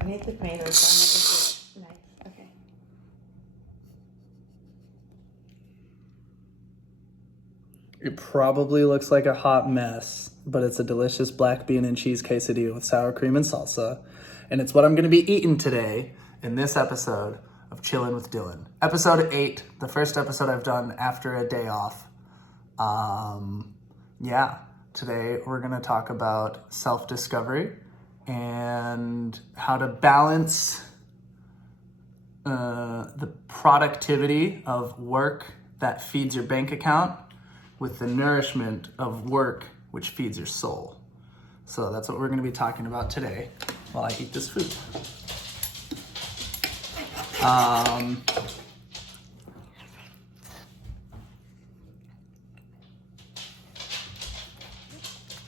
I need the tomatoes so I'm making nice. Okay. It probably looks like a hot mess, but it's a delicious black bean and cheese quesadilla with sour cream and salsa. And it's what I'm going to be eating today in this episode of Chillin' with Dillon. Episode 8, the first episode I've done after a day off. Today we're going to talk about self-discovery and how to balance the productivity of work that feeds your bank account with the nourishment of work which feeds your soul. So that's what we're going to be talking about today while I eat this food.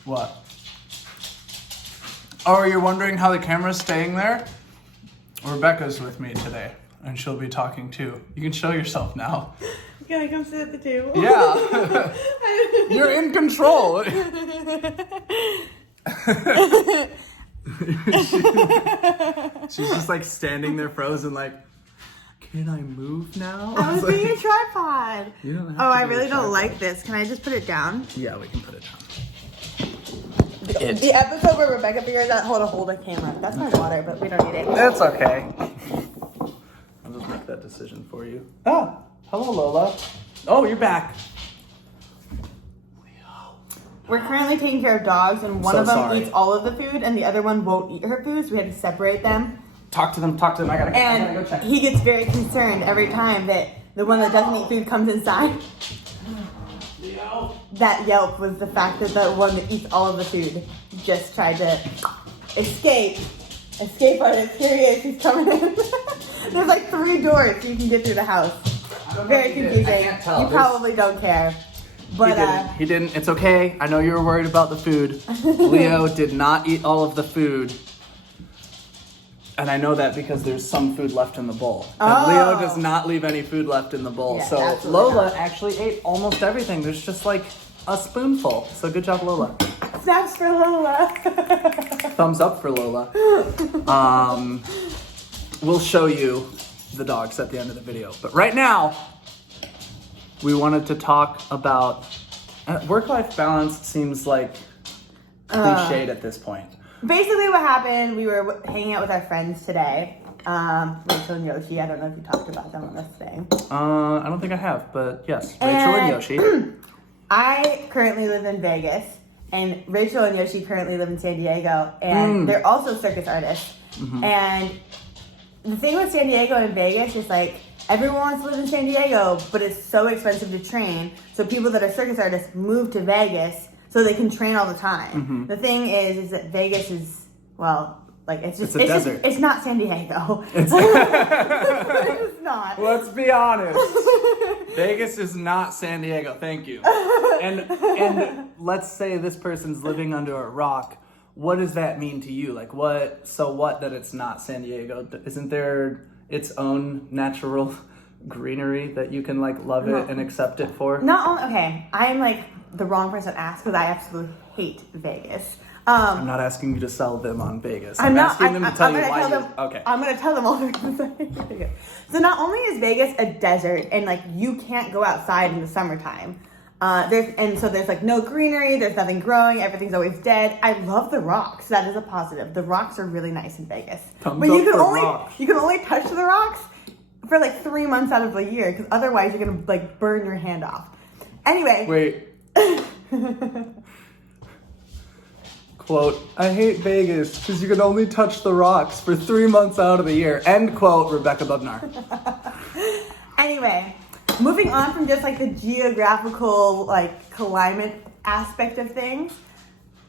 What? Oh, you're wondering how the camera's staying there? Rebecca's with me today, and she'll be talking too. You can show yourself now. Can I come sit at the table? Yeah. You're in control. She's just like standing there frozen like, can I move now? I was being a tripod. You don't have Oh, to I be a really don't tripod. like this. Can I just put it down? Yeah, we can put it down. The episode where Rebecca figures out how to hold a camera. That's my water, but we don't need it. It's okay. I'll just make that decision for you. Oh, hello Lola. Oh, you're back. We're currently taking care of dogs, and one So of them sorry. eats all of the food, and the other one won't eat her food, so we had to separate them. Talk to them. I gotta go And check. he gets very concerned every time that the one that doesn't eat food comes inside. That yelp was the fact that the one that eats all of the food just tried to escape. Escape artist. Here he is. He's coming in. There's like 3 doors so you can get through the house. Very confusing. I can't tell. You probably don't care. But He didn't. It's okay. I know you were worried about the food. Leo did not eat all of the food. And I know that because there's some food left in the bowl. And Oh. Leo does not leave any food left in the bowl. Yeah, so absolutely Lola not. actually ate almost everything. There's just like a spoonful. So good job, Lola. snaps for Lola. Thumbs up for Lola. We'll show you the dogs at the end of the video. But right now, we wanted to talk about work-life balance. Seems like cliched at this point. Basically what happened, we were hanging out with our friends today. Rachel and Yoshi, I don't know if you talked about them on this thing. I don't think I have, but yes, Rachel and Yoshi. I currently live in Vegas, and Rachel and Yoshi currently live in San Diego, and they're also circus artists. And the thing with San Diego and Vegas is like, everyone wants to live in San Diego, but it's so expensive to train, so people that are circus artists move to Vegas so they can train all the time. The thing is that Vegas is, well, like it's a desert. It's not San Diego. It's not. Let's be honest. Vegas is not San Diego. Thank you. And let's say this person's living under a rock. What does that mean to you? Like what? So what that it's not San Diego? Isn't there its own natural greenery that you can like love it and accept it for? Not only, okay, I'm like the wrong person to ask because I absolutely hate Vegas. I'm not asking you to sell them on Vegas. I'm not asking them to tell you gonna why tell you... them, Okay. I'm going to tell them all the reasons I hate Vegas. So not only is Vegas a desert and like you can't go outside in the summertime, there's like no greenery, there's nothing growing, everything's always dead. I love the rocks. That is a positive. The rocks are really nice in Vegas. Thumbs but up you can for only rocks. you can only touch the rocks for like 3 months out of the year because otherwise you're going to like burn your hand off. Anyway, Wait. Quote, I hate Vegas because you can only touch the rocks for 3 months out of the year. End quote, Rebecca Bubnar. Anyway, moving on from just like the geographical like climate aspect of things,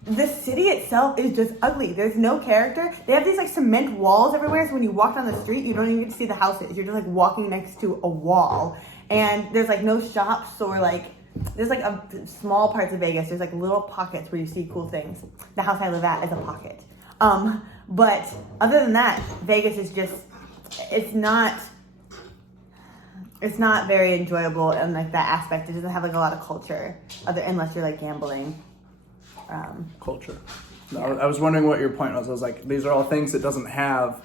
the city itself is just ugly. There's no character. They have these like cement walls everywhere, so when you walk down the street, you don't even get to see the houses. You're just like walking next to a wall. And there's like no shops or like, there's like a small parts of Vegas. There's like little pockets where you see cool things. The house I live at is a pocket. But other than that, Vegas is just, it's not very enjoyable in like that aspect. It doesn't have like a lot of culture, unless you're like gambling. Culture. No, I was wondering what your point was. I was like, these are all things it doesn't have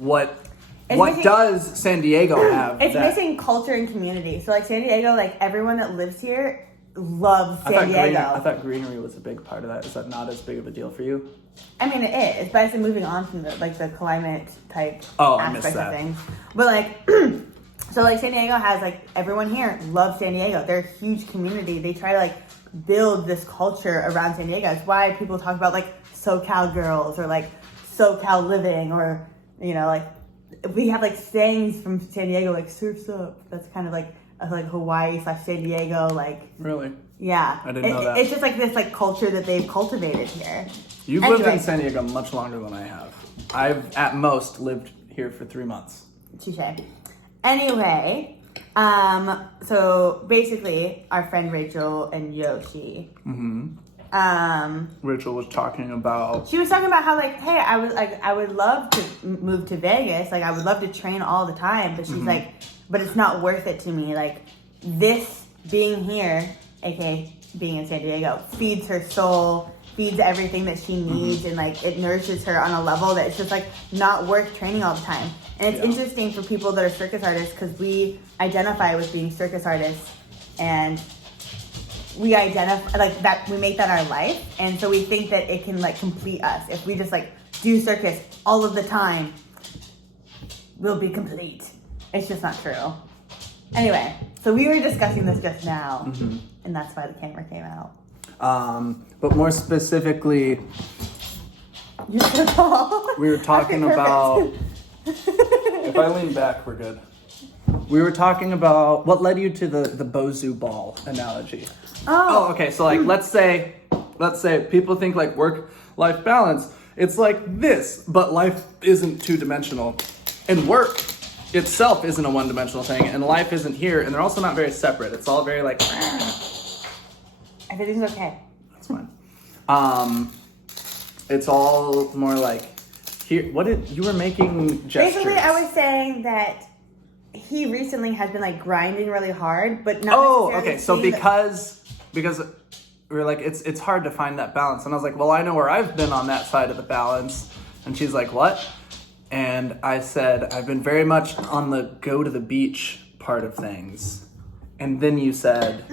does San Diego have? It's missing culture and community. So like San Diego, like everyone that lives here loves San Diego. I thought greenery was a big part of that. Is that not as big of a deal for you? I mean, it is, but it's moving on from the climate type I aspect of things. But like, so like San Diego has like everyone here loves San Diego. They're a huge community. They try to like build this culture around San Diego. It's why people talk about like SoCal girls or like SoCal living, or you know, like we have like sayings from San Diego like surfs up. That's kind of like Hawaii / San Diego, like. Really? Yeah. I didn't know that. It's just like this like culture that they've cultivated here. You've lived in San Diego much longer than I have. I've at most lived here for 3 months. Touche. Anyway, so basically our friend Rachel and Yoshi. Rachel was talking about. She was talking about how like, hey, I would love to move to Vegas. Like I would love to train all the time, but she's like, but it's not worth it to me. Like this being here, aka being in San Diego, feeds her soul, feeds everything that she needs, and like it nourishes her on a level that it's just like not worth training all the time. And it's interesting for people that are circus artists because we identify with being circus artists, and we identify like that, we make that our life, and so we think that it can like complete us. If we just like do circus all of the time, we'll be complete. It's just not true. Anyway, so we were discussing this just now, and that's why the camera came out. But more specifically, You're so tall. we were talking about. If I lean back, we're good. We were talking about what led you to the Bozu ball analogy. Oh, okay. So like, let's say people think like work-life balance. It's like this, but life isn't two-dimensional, and work itself isn't a one-dimensional thing, and life isn't here, and they're also not very separate. It's all very like. Everything's okay. That's fine. It's all more like here. What did you were making gestures? Basically, I was saying that he recently has been like grinding really hard, but not. Oh, okay. So because we were like, it's hard to find that balance, and I was like, well, I know where I've been on that side of the balance, and she's like, what? And I said, I've been very much on the go to the beach part of things, and then you said,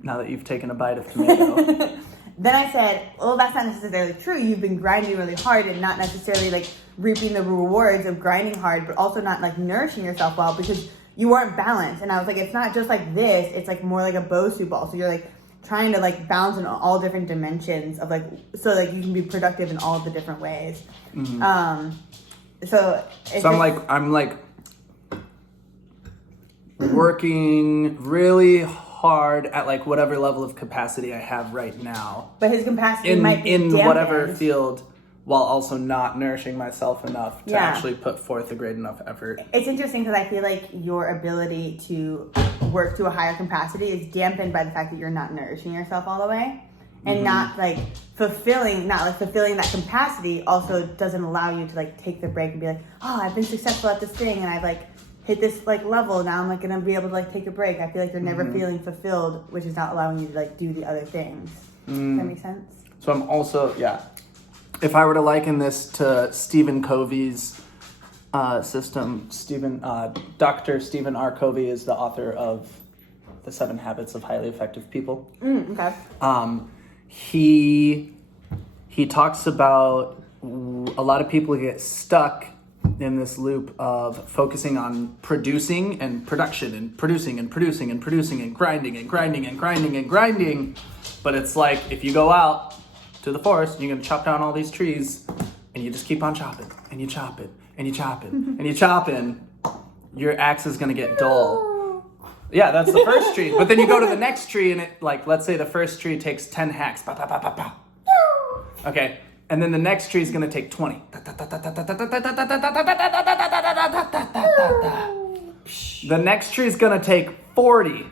now that you've taken a bite of tomato. Then I said, well, that's not necessarily true. You've been grinding really hard and not necessarily like reaping the rewards of grinding hard, but also not like nourishing yourself well because you weren't balanced. And I was like, it's not just like this. It's like more like a Bosu ball. So you're like trying to like balance in all different dimensions of like, so like you can be productive in all the different ways. So I'm like working really hard at like whatever level of capacity I have right now. But his capacity might be in dampened. whatever field, while also not nourishing myself enough to actually put forth a great enough effort. It's interesting because I feel like your ability to work to a higher capacity is dampened by the fact that you're not nourishing yourself all the way. And not like fulfilling that capacity also doesn't allow you to like take the break and be like, oh, I've been successful at this thing and I've like hit this like level. Now I'm like gonna be able to like take a break. I feel like you're never feeling fulfilled, which is not allowing you to like do the other things. Does that make sense? So I'm also, if I were to liken this to Stephen Covey's system, Dr. Stephen R. Covey is the author of The 7 Habits of Highly Effective People. Okay. He talks about a lot of people get stuck in this loop of focusing on producing and production and producing and producing and producing and grinding and grinding and grinding and grinding. But it's like if you go out to the forest and you're going to chop down all these trees and you just keep on chopping and you chop it and you chop it and you chop it, your axe is going to get dull. Yeah, that's the first tree. But then you go to the next tree and it, like, let's say the first tree takes 10 hacks. Pow, pow, pow, pow, pow. Okay. And then the next tree is going to take 20. The next tree is going to take 40.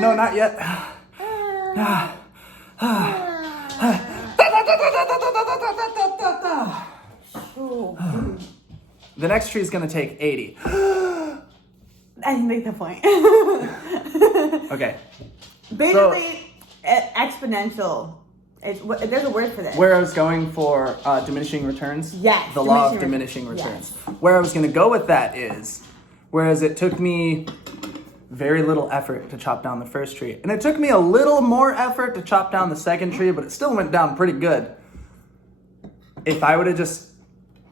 No, not yet. The next tree is going to take 80. I I can make the point. Okay. Basically, exponential. There's a word for this. Where I was going for diminishing returns? Yes. The law of diminishing returns. Where I was going to go with that is, whereas it took me very little effort to chop down the first tree, and it took me a little more effort to chop down the second tree, but it still went down pretty good. If I would have just,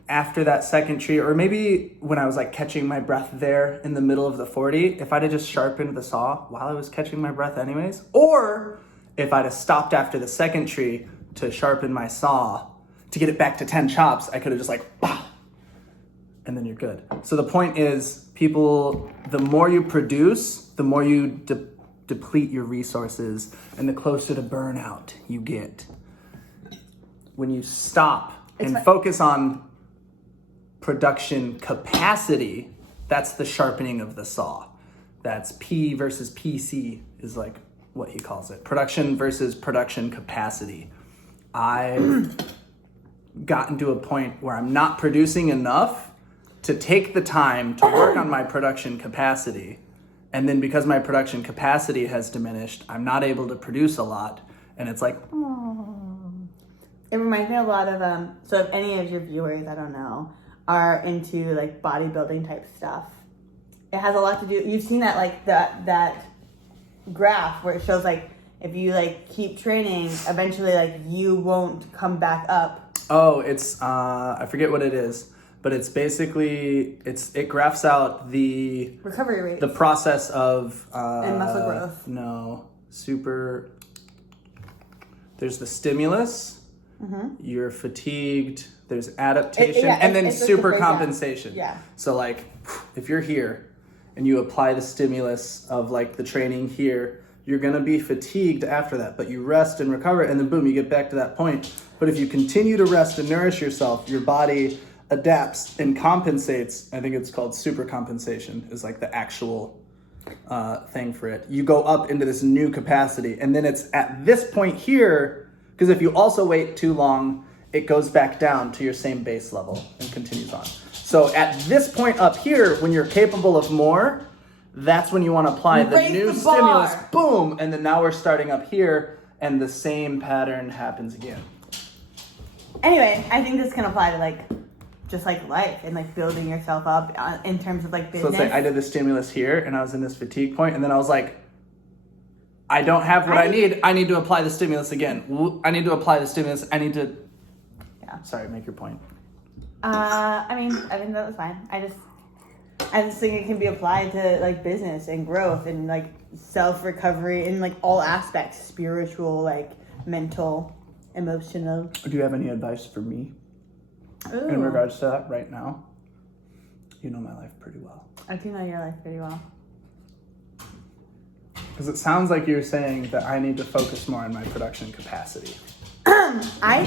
after that second tree, or maybe when I was like catching my breath there in the middle of the 40, if I'd have just sharpened the saw while I was catching my breath anyways, or if I'd have stopped after the second tree to sharpen my saw to get it back to 10 chops, I could have just like, bah, and then you're good. So the point is, people, the more you produce, the more you deplete your resources, and the closer to burnout you get. When you stop and focus on production capacity, that's the sharpening of the saw. That's P versus PC is like what he calls it. Production versus production capacity. I've gotten to a point where I'm not producing enough to take the time to work on my production capacity. And then because my production capacity has diminished, I'm not able to produce a lot. And it's like, It reminds me a lot of, so if any of your viewers, I don't know, are into like bodybuilding type stuff, it has a lot to do, you've seen that like that graph where it shows like, if you like keep training, eventually like you won't come back up. Oh, it's, I forget what it is, but it's basically, it graphs out the Recovery rate. the process of, and muscle growth. No, there's the stimulus, you're fatigued, there's adaptation, and then it's super breakdown. compensation. Yeah. So like, if you're here and you apply the stimulus of like the training here, you're gonna be fatigued after that, but you rest and recover, and then boom, you get back to that point. But if you continue to rest and nourish yourself, your body adapts and compensates. I think it's called super compensation is like the actual thing for it. You go up into this new capacity, and then it's at this point here, because if you also wait too long, it goes back down to your same base level and continues on. So at this point up here, when you're capable of more, that's when you want to apply the new stimulus, boom, and then now we're starting up here, and the same pattern happens again. Anyway, I think this can apply to like, just like life and like building yourself up in terms of like business. So it's like I did the stimulus here, and I was in this fatigue point, and then I was like, I don't have what I need. I need to apply the stimulus again. I need to apply the stimulus. I need to. Yeah. Sorry, make your point. I think that was fine. I just think it can be applied to like business and growth and like self recovery in like all aspects, spiritual, like mental, emotional. Do you have any advice for me Ooh. in regards to that right now? You know my life pretty well. I do know your life pretty well. Because it sounds like you're saying that I need to focus more on my production capacity. I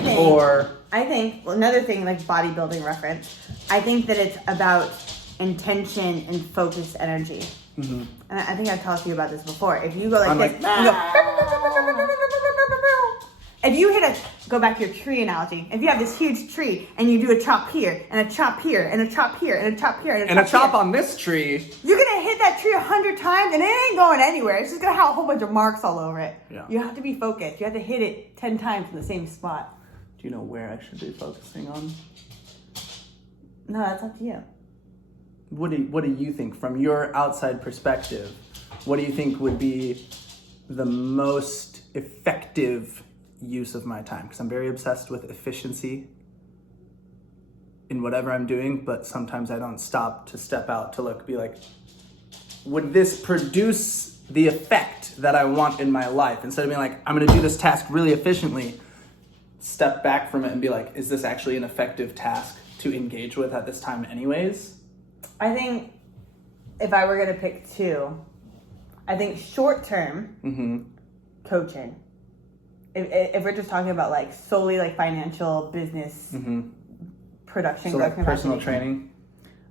think another thing like bodybuilding reference, I think that it's about intention and focused energy. Mm-hmm. And I think I've talked to you about this before. If you go like this, you go, if you go back to your tree analogy, if you have this huge tree and you do a chop here and a chop here and a chop here and a chop here and a chop on this tree, you're gonna hit that tree 100 times and it ain't going anywhere. It's just gonna have a whole bunch of marks all over it. Yeah. You have to be focused. You have to hit it 10 times in the same spot. do you know where I should be focusing on? No, that's up to you. What do you think from your outside perspective? What do you think would be the most effective use of my time? Because I'm very obsessed with efficiency in whatever I'm doing, but sometimes I don't stop to step out to look, be like, would this produce the effect that I want in my life? Instead of being like, I'm gonna do this task really efficiently, step back from it and be like, is this actually an effective task to engage with at this time anyways? I think if I were gonna pick two, I think short term coaching. If we're just talking about like solely like financial business production, so growth, like personal training,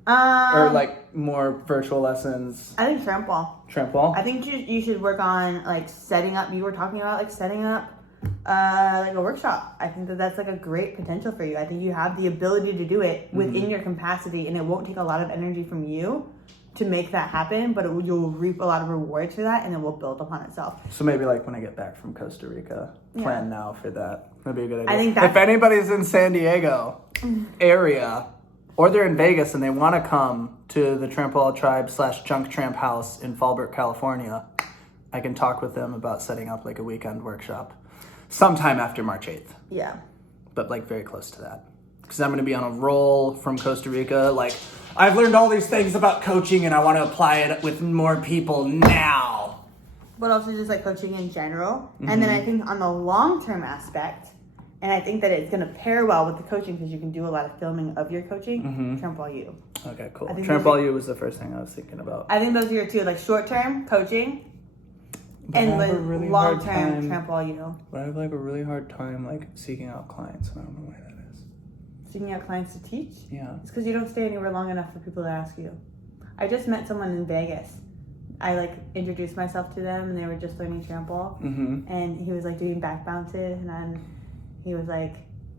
capacity. or like more virtual lessons. I think tramp wall. Tramp wall. I think you should work on like setting up. You were talking about like setting up like a workshop. I think that's like a great potential for you. I think you have the ability to do it within your capacity, and it won't take a lot of energy from you. to make that happen, but you'll reap a lot of rewards for that, and it will build upon itself. So maybe like when I get back from Costa Rica, plan now for that. That'd be a good idea. I think if anybody's in San Diego area, or they're in Vegas and they want to come to the Trampola Tribe / Junk Tramp House in Fallbrook, California, I can talk with them about setting up like a weekend workshop sometime after March 8th. Yeah. But like very close to that. Because I'm going to be on a roll from Costa Rica. Like, I've learned all these things about coaching and I want to apply it with more people now. But also just like coaching in general. And then I think on the long-term aspect, and I think that it's going to pair well with the coaching because you can do a lot of filming of your coaching. Tramp All You. Okay, cool. Tramp All You was the first thing I was thinking about. I think those are your two, like short-term coaching and like really long-term Tramp All You. But I have like a really hard time like seeking out clients, and I don't know why that is. Seeking out clients to teach? Yeah. It's because you don't stay anywhere long enough for people to ask you. I just met someone in Vegas. I like introduced myself to them and they were just learning trample. And he was like doing back bounces, and then he was like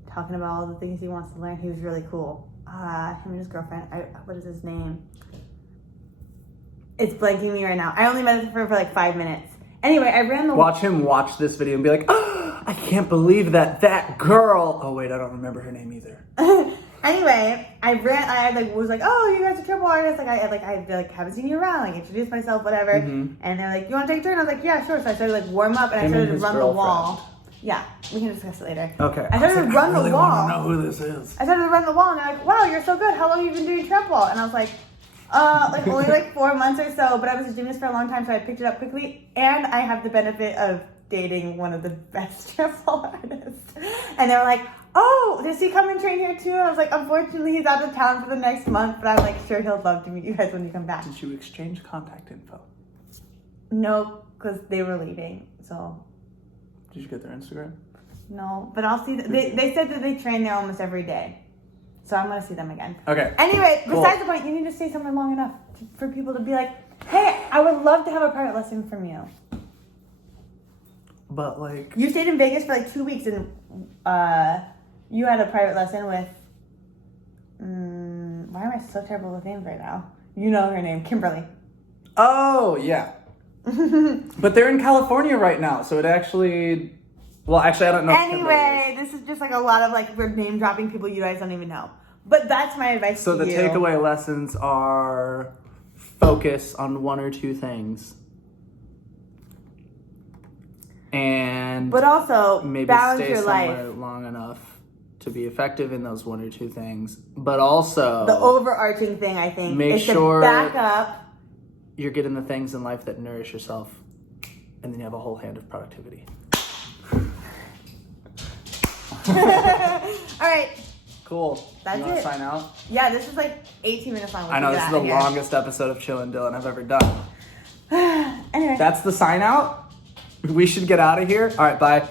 talking about all the things he wants to learn. He was really cool. Him and his girlfriend, what is his name? It's blanking me right now. I only met him for like 5 minutes. Anyway, I ran the... Watch him watch this video and be like, oh, I can't believe that girl... Oh, wait, I don't remember her name either. Anyway, I was like, oh, you guys are trample artists. Like, I haven't seen you around. Like, introduce myself, whatever. And they're like, you want to take a turn? I was like, yeah, sure. So I started like warm up and I started to run the wall. Yeah, we can discuss it later. Okay. I started to run the wall. I want to know who this is. I started to run the wall and they're like, wow, you're so good. How long have you been doing trample? And I was like, only like 4 months or so, but I was a gymnast for a long time, so I picked it up quickly. And I have the benefit of dating one of the best trample artists. And they were like, oh, does he come and train here too? And I was like, unfortunately, he's out of town for the next month, but I'm like, sure, he'll love to meet you guys when you come back. Did you exchange contact info? No, because they were leaving, so. Did you get their Instagram? No, but I'll see. They said that they train there almost every day. So I'm going to see them again. Okay. Anyway, besides the point, you need to stay somewhere long enough for people to be like, hey, I would love to have a private lesson from you. But like... You stayed in Vegas for like 2 weeks and you had a private lesson with... why am I so terrible with names right now? You know her name, Kimberly. Oh, yeah. But they're in California right now, so it actually... Well, actually, I don't know. Anyway, this is just like a lot of like, we're name dropping people you guys don't even know. But that's my advice to you. So the takeaway lessons are focus on 1 or 2 things. And... But also, maybe balance stay your somewhere life. long enough to be effective in those 1 or 2 things. But also... The overarching thing, I think, make is sure to back up. You're getting the things in life that nourish yourself. And then you have a whole hand of productivity. All right. Cool. That's you want to it. sign out? Yeah, this is like 18 minutes long. I know, this is the longest episode of Chillin' Dillon I've ever done. Anyway. That's the sign out. We should get out of here. All right, bye.